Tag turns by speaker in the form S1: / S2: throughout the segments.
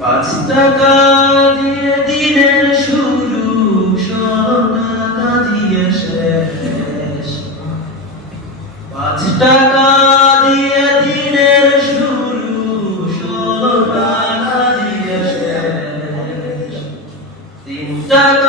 S1: পাঁচ টাকা দিয়ে দিনের শুরু টাকা দিয়ে শেষ। পাঁচ টাকা দিয়ে দিনের শুরু টাকা দিয়ে শেষ। তিন টাকা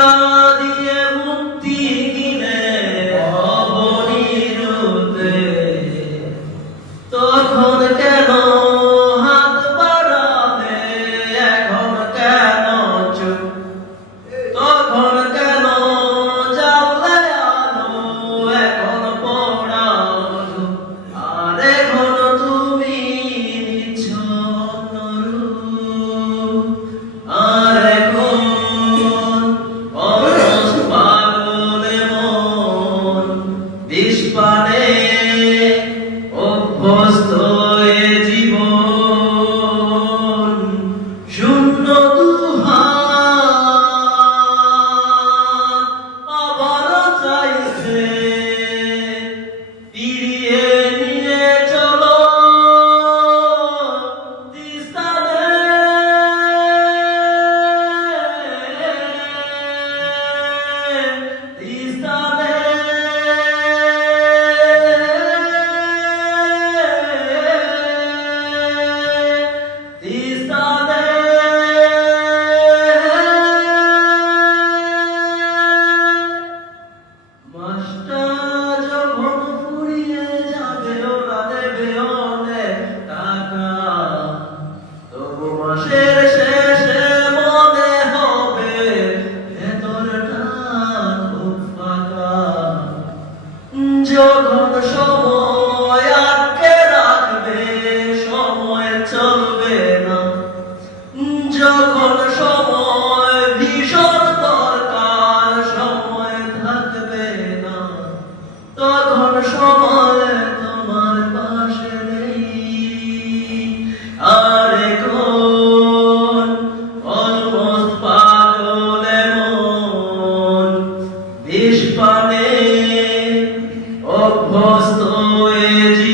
S1: সময় সময় না। যখন সময় ভীষণ সময় থাকবে না তখন সময় voz noite. É